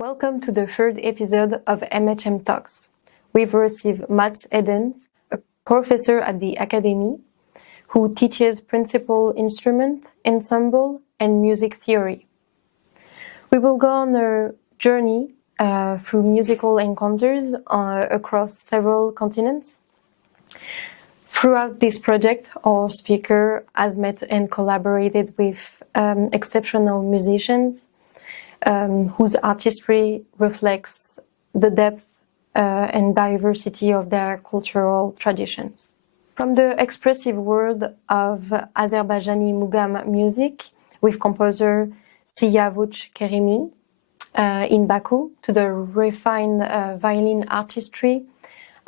Welcome to the third episode of MHM Talks. We've received Mats Edén, a professor at the Academy, who teaches principal instrument, ensemble, and music theory. We will go on a journey through musical encounters across several continents. Throughout this project, our speaker has met and collaborated with exceptional musicians whose artistry reflects the depth and diversity of their cultural traditions. From the expressive world of Azerbaijani Mugham music with composer Siyavuch Kerimi in Baku to the refined violin artistry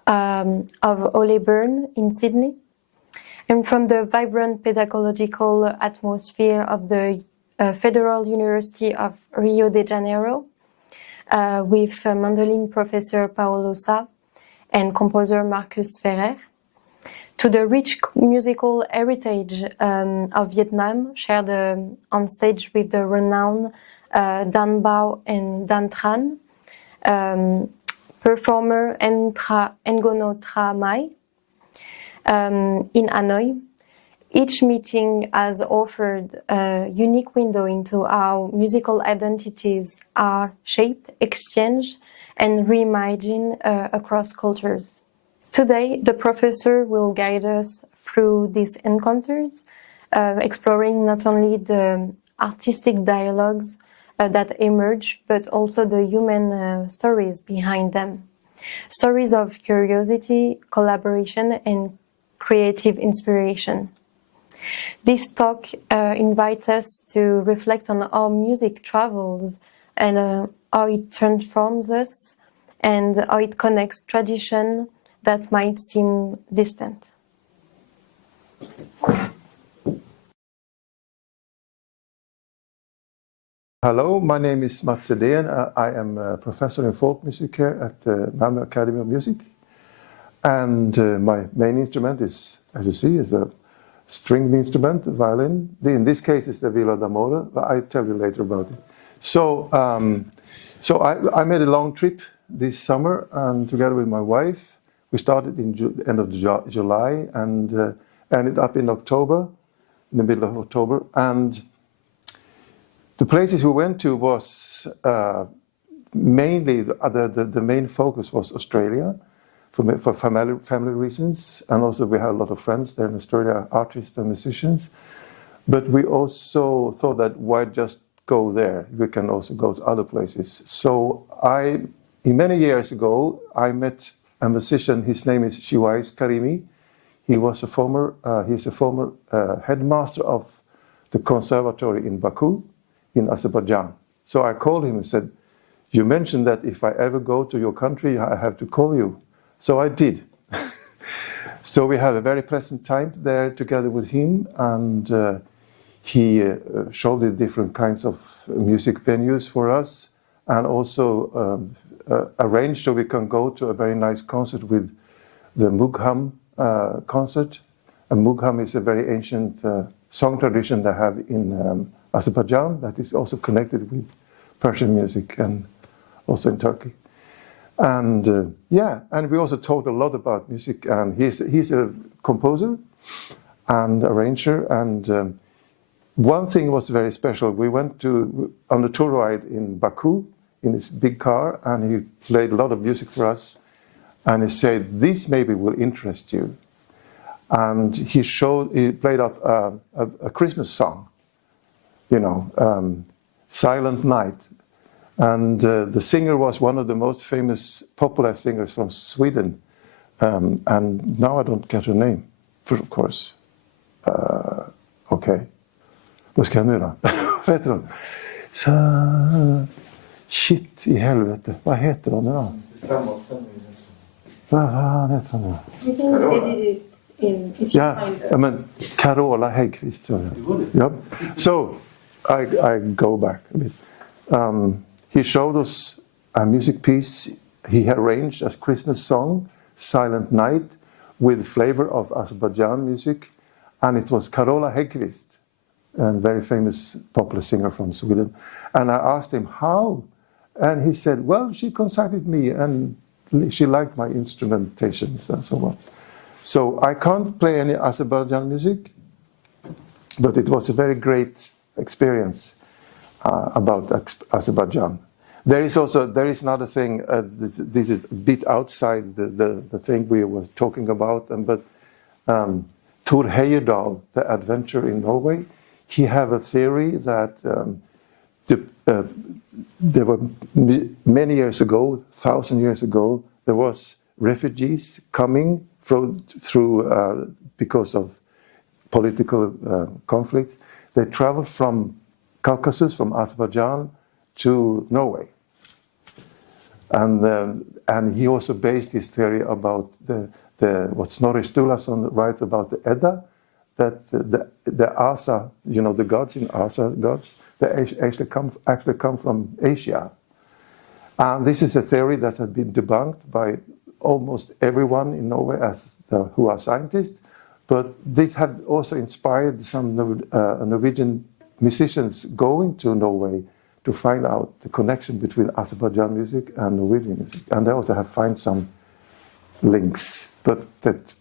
of Ole Byrne in Sydney, and from the vibrant pedagogical atmosphere of the Federal University of Rio de Janeiro with mandolin professor Paolo Sá and composer Marcus Ferrer, to the rich musical heritage of Vietnam shared on stage with the renowned Dan Bao and Dan Tran, performer Ngono Tra Mai in Hanoi. Each meeting has offered a unique window into how musical identities are shaped, exchanged, and reimagined across cultures. Today, the professor will guide us through these encounters, exploring not only the artistic dialogues that emerge, but also the human stories behind them. Stories of curiosity, collaboration, and creative inspiration. This talk invites us to reflect on how music travels and how it transforms us and how it connects tradition that might seem distant. Hello, my name is Mats Edén. I am a professor in folk music here at the Malmö Academy of Music. And my main instrument is, as you see, is a stringed instrument, the violin. In this case, it's the viola d'amore, but I'll tell you later about it. So I made a long trip this summer, and together with my wife, we started in the end of July and ended up in October, in the middle of October. And the places we went to was mainly, the main focus was Australia, for family reasons, and also we had a lot of friends there in Australia, artists and musicians. But we also thought that why just go there? We can also go to other places. So many years ago, I met a musician. His name is Shiwais Karimi. He's a former headmaster of the conservatory in Baku, in Azerbaijan. So I called him and said, "You mentioned that if I ever go to your country, I have to call you." So I did. So we had a very pleasant time there together with him, and he showed the different kinds of music venues for us, and also arranged so we can go to a very nice concert with the Mugham concert. And Mugham is a very ancient song tradition they have in Azerbaijan that is also connected with Persian music and also in Turkey. And and we also talked a lot about music, and he's a composer and arranger. And one thing was very special. We went on a tour ride in Baku in his big car, and he played a lot of music for us. And he said, "This maybe will interest you." And he played up a Christmas song, Silent Night. And the singer was one of the most famous popular singers from Sweden. And now I don't get her name, of course. Okay. Vad ska jag nu då? Vad heter hon? Shit i helvete. Vad heter hon då? Vad heter hon då? You can edit it in Carola Häggkvist. Yeah. So I go back a bit. He showed us a music piece he arranged as Christmas song, Silent Night, with flavor of Azerbaijan music. And it was Carola Häggkvist, a very famous popular singer from Sweden. And I asked him, how And he said, well, she contacted me and she liked my instrumentations and so on. So I can't play any Azerbaijan music, but it was a very great experience about Azerbaijan. There is another thing, this is a bit outside the thing we were talking about, but Thor Heyerdahl, the adventurer in Norway, he have a theory that there were many years ago, 1,000 years ago, there was refugees coming through because of political conflict. They traveled from Caucasus, from Azerbaijan to Norway, and he also based his theory about what Snorri Sturlason writes about the Edda, that the Asa, the gods in Asa gods, they actually come from Asia. And this is a theory that has been debunked by almost everyone in Norway who are scientists. But this had also inspired some Norwegian musicians going to Norway to find out the connection between Azerbaijan music and Norwegian music. And they also have found some links, but that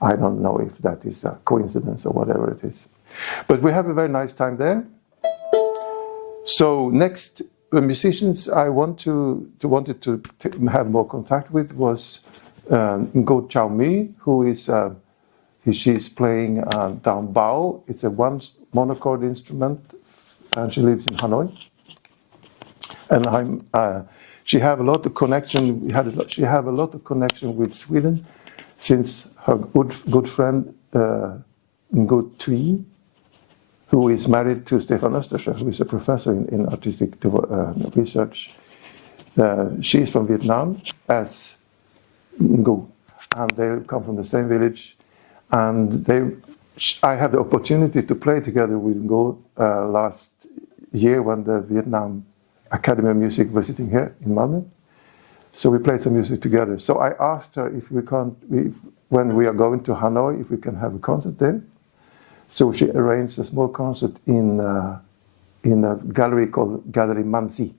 I don't know if that is a coincidence or whatever it is. But we have a very nice time there. So next musicians I wanted to have more contact with was Ngo Chao Mi, who is she's playing down bao. It's a one monochord instrument, and she lives in Hanoi. And she have a lot of connection. She have a lot of connection with Sweden, since her good friend Ngo Tui, who is married to Stefan Östersjö, who is a professor in artistic research. She's from Vietnam, as Ngo, and they come from the same village. And I had the opportunity to play together with Ngo last year when the Vietnam Academy of Music was sitting here in Malmö. So we played some music together. So I asked her if when we are going to Hanoi, if we can have a concert there. So she arranged a small concert in a gallery called Gallery Mansi.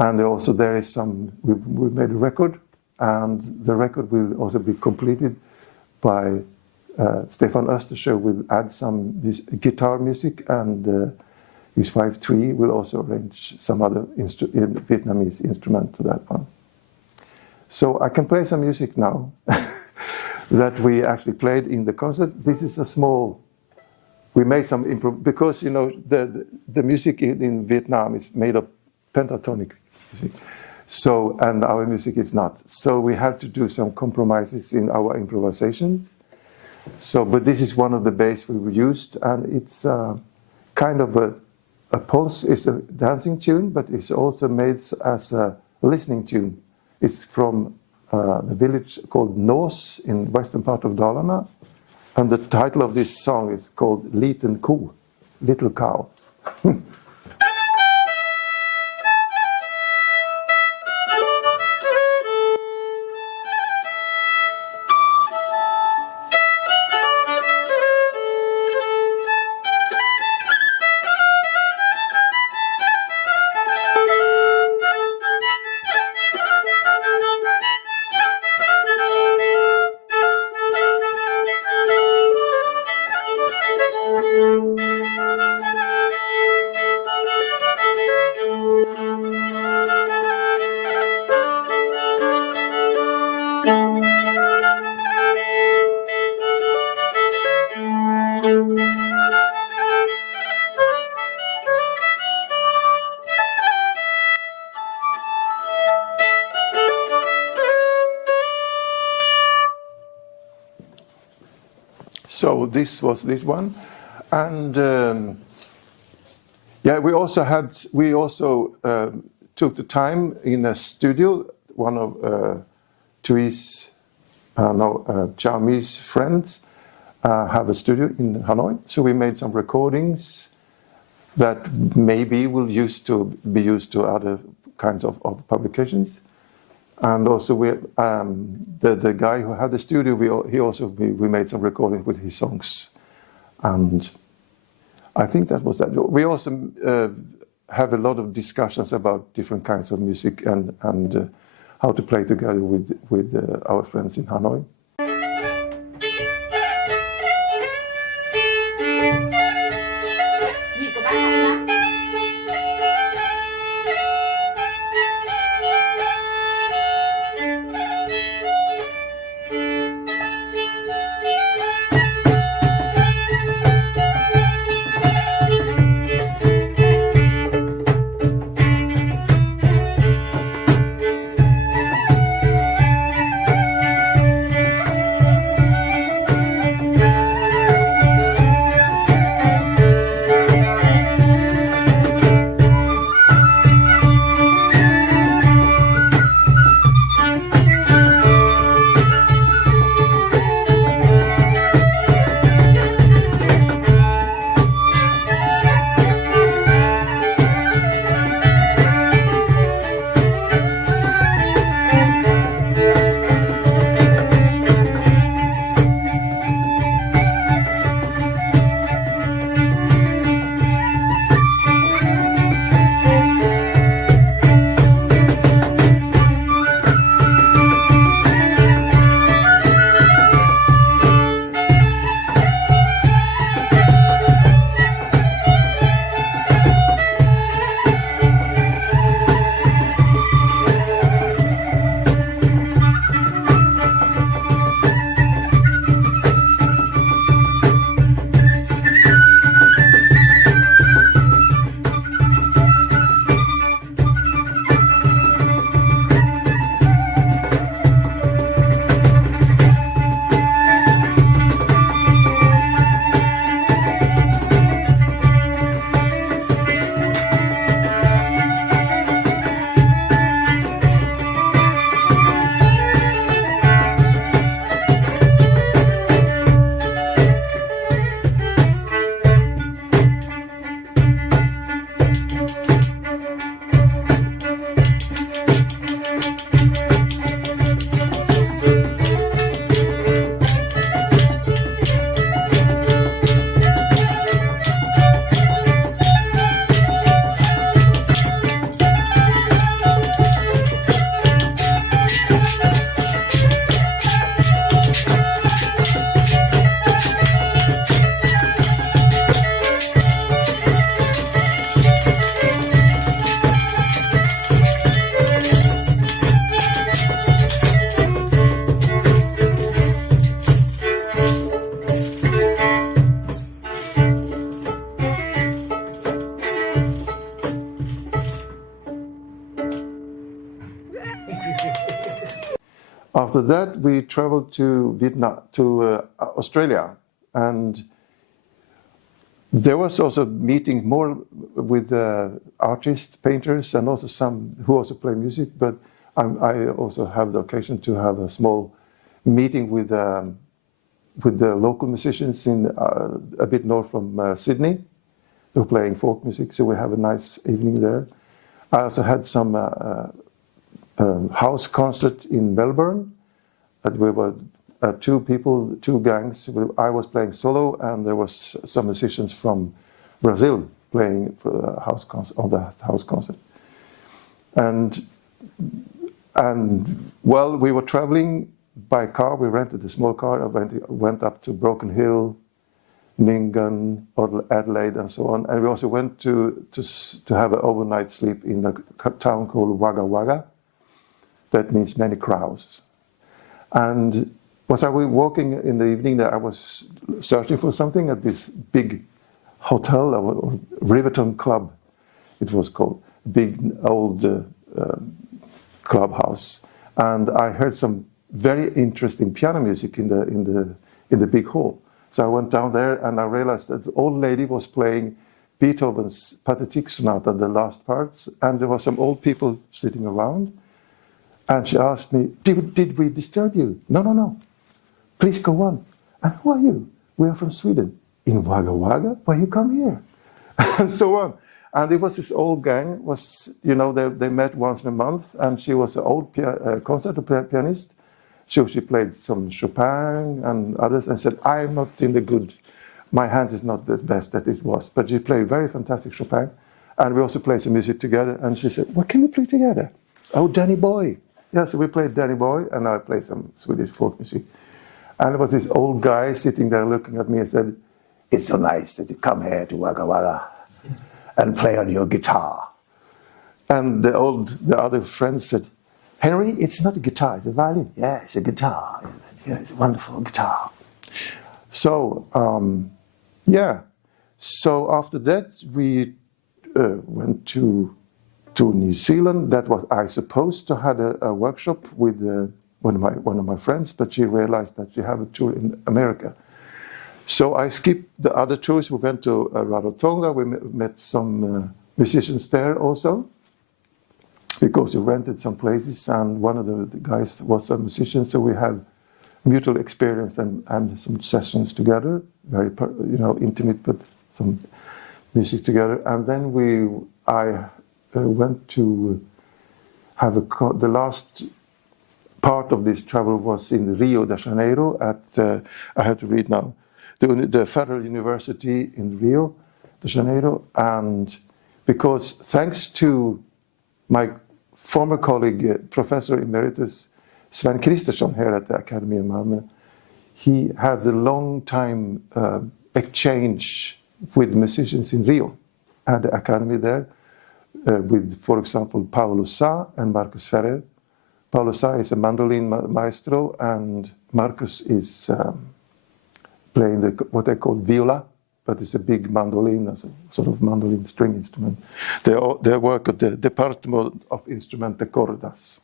And also there is we made a record, and the record will also be completed by Stefan Östersjö will add some guitar music, and his wife Thuy will also arrange some other Vietnamese instrument to that one. So I can play some music now that we actually played in the concert. This is a small, we made some because you know the music in Vietnam is made of pentatonic music. So, and our music is not. So we have to do some compromises in our improvisations. So, but this is one of the bass we used, and it's kind of a pulse. It's a dancing tune, but it's also made as a listening tune. It's from the village called Nås in western part of Dalarna, and the title of this song is called Liten ko, little cow. So this was this one, and yeah, we also took the time in a studio. One of Thuy's Xiaomi's friends have a studio in Hanoi, so we made some recordings that maybe will be used to other kinds of publications. And also, the guy who had the studio, we made some recordings with his songs, and I think that was that. We also have a lot of discussions about different kinds of music and how to play together with our friends in Hanoi. After that, we traveled to Vietnam, to Australia, and there was also meeting more with artists, painters, and also some who also play music. But I also have the occasion to have a small meeting with the local musicians in a bit north from Sydney. They're playing folk music, so we have a nice evening there. I also had some house concert in Melbourne. That we were two gangs. I was playing solo, and there was some musicians from Brazil playing for the house concert, on the house concert. And while we were traveling by car, we rented a small car. I went up to Broken Hill, Ningan, Adelaide, and so on. And we also went to have an overnight sleep in a town called Wagga Wagga. That means many crows. And as I was walking in the evening there, I was searching for something at this big hotel, or Riverton Club, it was called, big old clubhouse. And I heard some very interesting piano music in the big hall. So I went down there and I realized that the old lady was playing Beethoven's Pathetic Sonata, the last parts, and there were some old people sitting around. And she asked me, did we disturb you? No. Please go on. And who are you? We are from Sweden. In Wagga Wagga? Why you come here? And so on. And it was this old gang, they met once in a month, and she was an old concert pianist. She played some Chopin and others, and said, I'm not in the good, my hands is not the best that it was. But she played very fantastic Chopin, and we also played some music together. And she said, what can we play together? Oh, Danny Boy. Yeah, so we played Danny Boy, and I played some Swedish folk music. And there was this old guy sitting there looking at me and said, it's so nice that you come here to Wagga Wagga and play on your guitar. And the other friend said, Henry, it's not a guitar, it's a violin. Yeah, it's a guitar. Yeah, it's a wonderful guitar. So, So after that, we went to New Zealand. That was, I supposed to have a workshop with one of my friends, but she realized that she had a tour in America. So I skipped the other tours. We went to Rarotonga. We met some musicians there also, because we rented some places, and one of the guys was a musician, so we had mutual experience and some sessions together, very intimate, but some music together. And then I went to have the last part of this travel was in Rio de Janeiro at I have to read now, the Federal University in Rio de Janeiro. And because thanks to my former colleague, Professor Emeritus Sven Kristersson here at the Academy in Malmö, he had a long time exchange with musicians in Rio at the Academy there, with, for example, Paulo Sá and Marcus Ferrer. Paulo Sá is a mandolin maestro, and Marcus is playing what they call viola, but it's a big mandolin, a sort of mandolin string instrument. They work at the Department of Instrument de Cordas.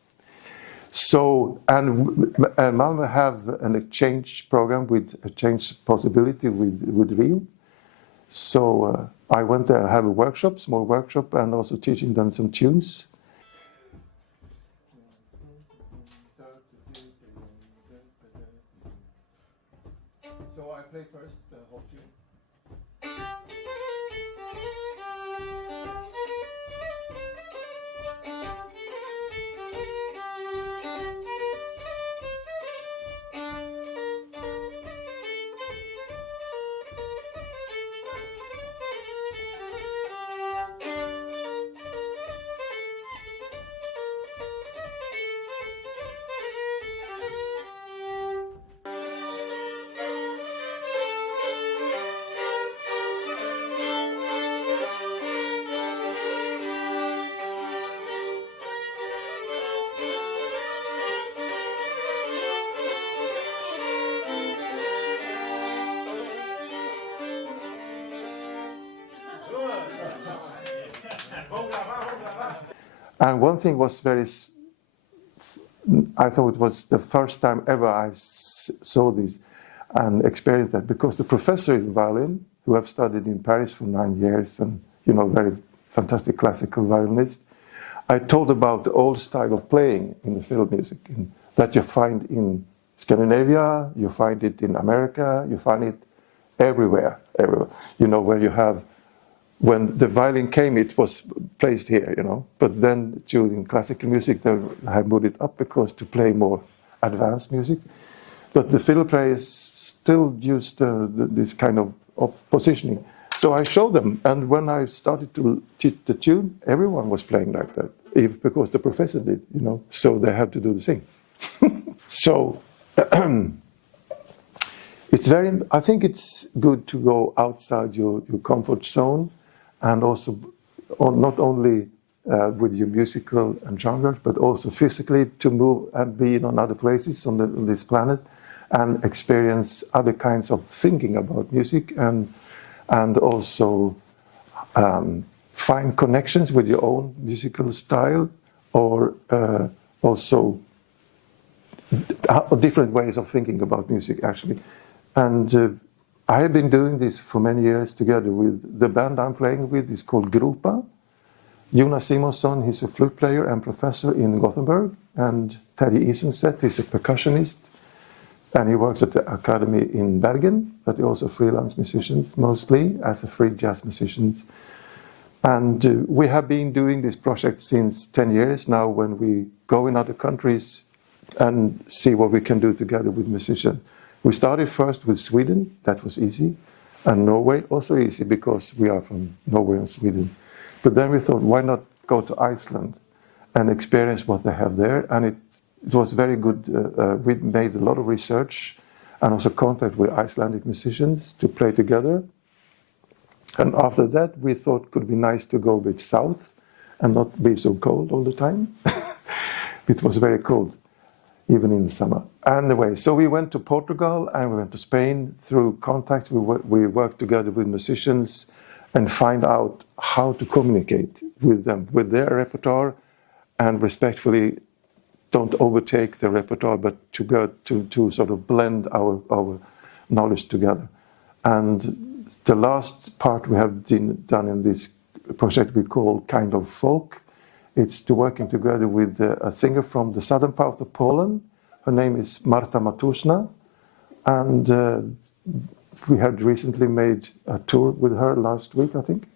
So, and Malmö have an exchange program with exchange possibility with Rio. So I went there, I have a small workshop, and also teaching them some tunes. So I play first the whole tune. And one thing was very I thought it was the first time ever I saw this and experienced that, because the professor in violin, who have studied in Paris for 9 years and, very fantastic classical violinist, I told about the old style of playing in the fiddle music that you find in Scandinavia, you find it in America, you find it everywhere. Where you have, when the violin came, it was placed here, but then during classical music, they have moved it up because to play more advanced music. But the fiddle players still used this kind of positioning. So I showed them, and when I started to teach the tune, everyone was playing like that, because the professor did, so they have to do the same. So I think it's good to go outside your comfort zone, and also not only with your musical and genres, but also physically to move and be on other places on this planet and experience other kinds of thinking about music, and also find connections with your own musical style, or also different ways of thinking about music, actually. And I have been doing this for many years together with the band I'm playing with. Is called Groupa. Jonas Simonson, he's a flute player and professor in Gothenburg, and Terje Isenset is a percussionist, and he works at the Academy in Bergen, but he also freelance musicians, mostly as a free jazz musicians. And we have been doing this project since 10 years now, when we go in other countries and see what we can do together with musicians. We started first with Sweden, that was easy, and Norway, also easy because we are from Norway and Sweden. But then we thought, why not go to Iceland and experience what they have there? And it was very good. We made a lot of research and also contact with Icelandic musicians to play together. And after that, we thought it could be nice to go a bit south and not be so cold all the time. It was very cold, even in the summer. Anyway, so we went to Portugal and we went to Spain. Through contact, we worked together with musicians and find out how to communicate with them, with their repertoire, and respectfully don't overtake the repertoire, but to go to sort of blend our knowledge together. And the last part we have done in this project we call Kind of Folk. It's to working together with a singer from the southern part of Poland. Her name is Marta Matuszna, and we had recently made a tour with her last week, I think,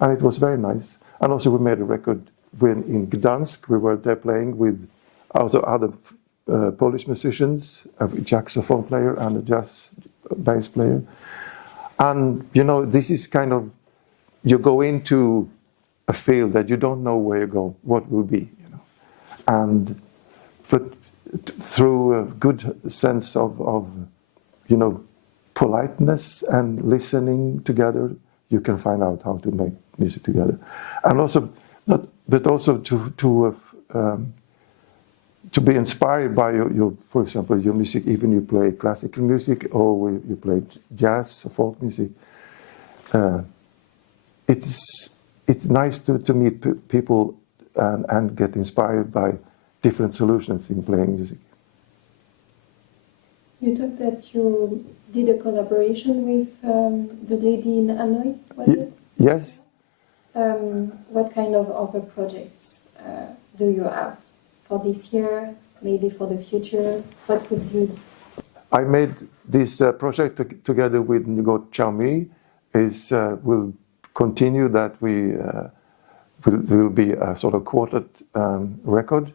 and it was very nice. And also we made a record in Gdansk. We were there playing with also other Polish musicians, a saxophone player and a jazz bass player. And, this is kind of, you go into a field that you don't know where you go, what will be, but through a good sense of politeness and listening together, you can find out how to make music together. And also, to be inspired by your, for example, your music, even you play classical music or you play jazz, folk music. It's nice to meet people and get inspired by different solutions in playing music. You talked that you did a collaboration with the lady in Hanoi, was it? Yes. What kind of other projects do you have for this year, maybe for the future? What would you... I made this project together with Ngo Chao-Mi. Will continue that will be a sort of quartet record.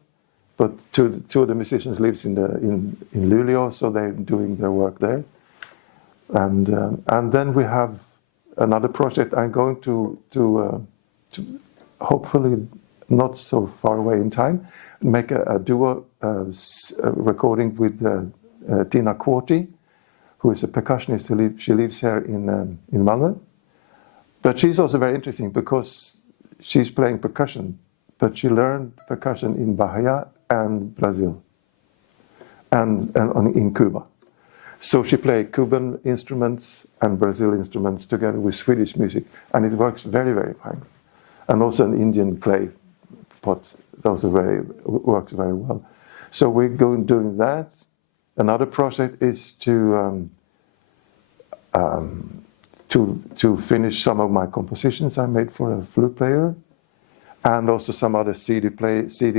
But two of the musicians lives in Luleå, so they're doing their work there. And then we have another project. I'm going to hopefully not so far away in time make a duo recording with Tina Quartey, who is a percussionist. She lives here in Malmö. But she's also very interesting because she's playing percussion, but she learned percussion in Bahia and Brazil, and in Cuba. So she played Cuban instruments and Brazil instruments together with Swedish music, and it works very, very fine. And also an Indian clay pot also works very well. So we're doing that. Another project is to finish some of my compositions I made for a flute player, and also some other CD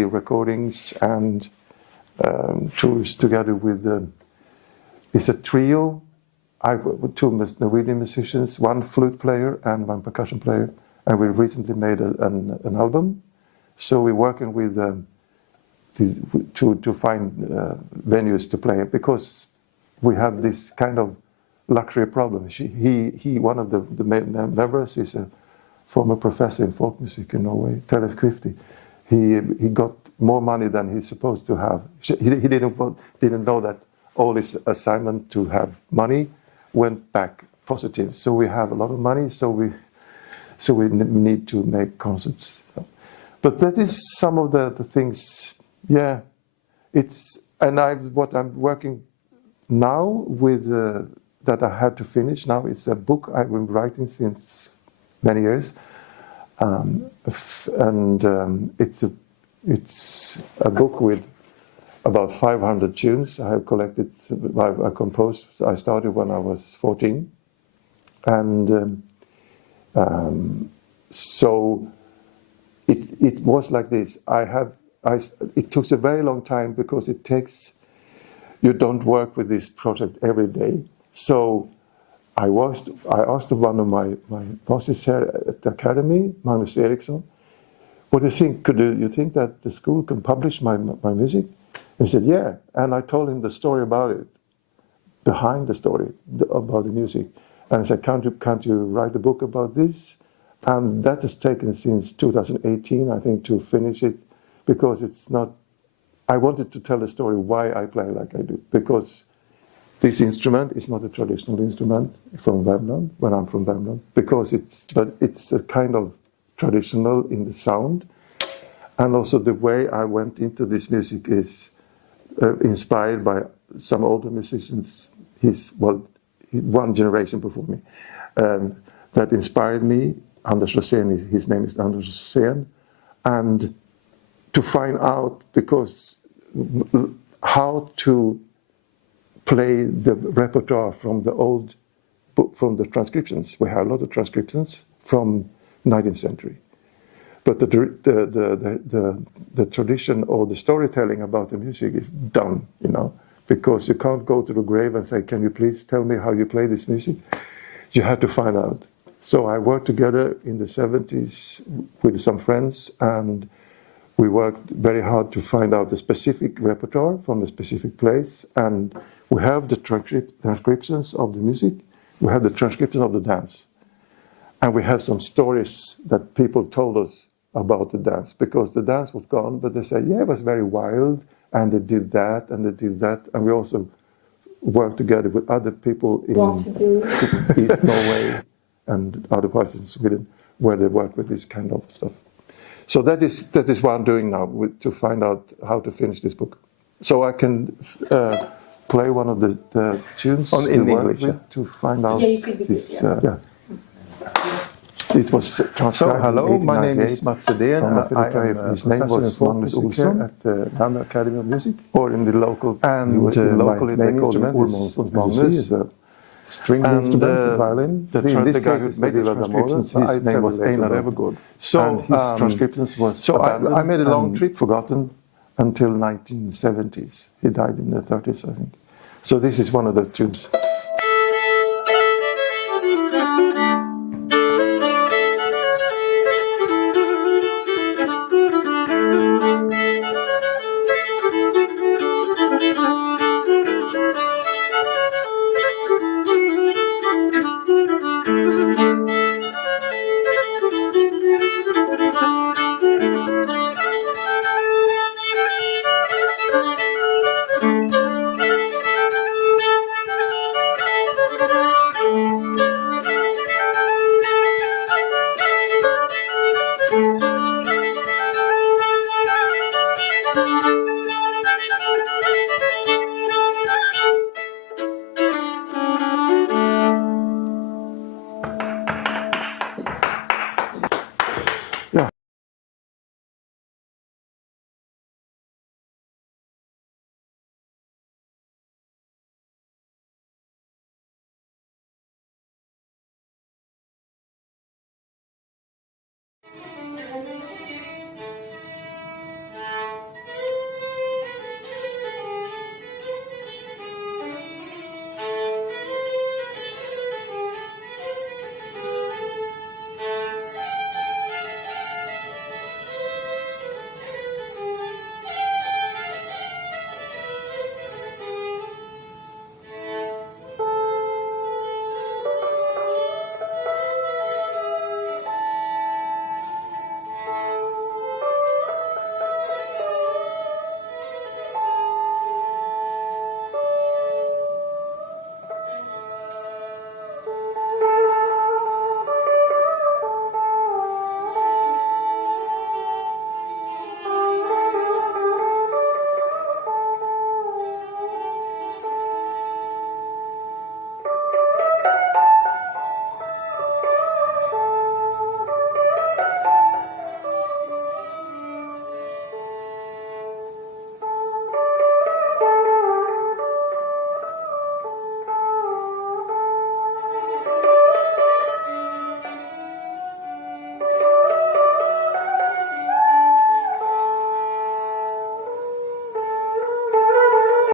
recordings and tours together with. It's a trio. With two Norwegian musicians, one flute player and one percussion player, and we recently made an album. So we're working with to find venues to play, because we have this kind of luxury problem. One of the members is a former professor in folk music in Norway, Tina Quartey. He got more money than he's supposed to have. He didn't know that all his assignment to have money went back positive. So we have a lot of money, so we need to make concerts. But that is some of the things. Yeah, what I'm working now with that I had to finish now. It's a book I've been writing since many years, it's a book with about 500 tunes I have collected. I composed. I started when I was 14, and so it was like this. It took a very long time, because you don't work with this project every day. So I asked one of my bosses here at the Academy, Magnus Eriksson, what do you think? You think that the school can publish my music? And he said, yeah. And I told him the story about it, behind the story about the music. And I said, can't you write a book about this? And that has taken since 2018, I think, to finish it, because I wanted to tell the story why I play like I do, because this instrument is not a traditional instrument from Värmland, when I'm from Värmland, but it's a kind of traditional in the sound. And also the way I went into this music is inspired by some older musicians, one generation before me, that inspired me. Anders Rosén, his name is Anders Rosén, and to find out, because how to play the repertoire from the old book, from the transcriptions. We have a lot of transcriptions from 19th century, but the tradition or the storytelling about the music is done, because you can't go to the grave and say, can you please tell me how you play this music? You have to find out. So I worked together in the 70s with some friends, and we worked very hard to find out the specific repertoire from a specific place. And we have the transcriptions of the music, we have the transcription of the dance. And we have some stories that people told us about the dance, because the dance was gone, but they said, yeah, it was very wild, and they did that, and they did that. And we also worked together with other people in East Norway and other parts in Sweden, where they work with this kind of stuff. So that is what I'm doing now, to find out how to finish this book. So I can play one of the tunes in English, to find out this. It was transcribed. So hello, my name is Mats Edén. His name was Jonas Simonson at the Norwegian Academy of Music, or in the local, and locally they call it Milvus. String instrument, violin. The guy who made the transcriptions, his name was Lena. So his transcriptions was abandoned. I made a long trip, forgotten until 1970s. He died in the 30s, I think. So this is one of the tunes.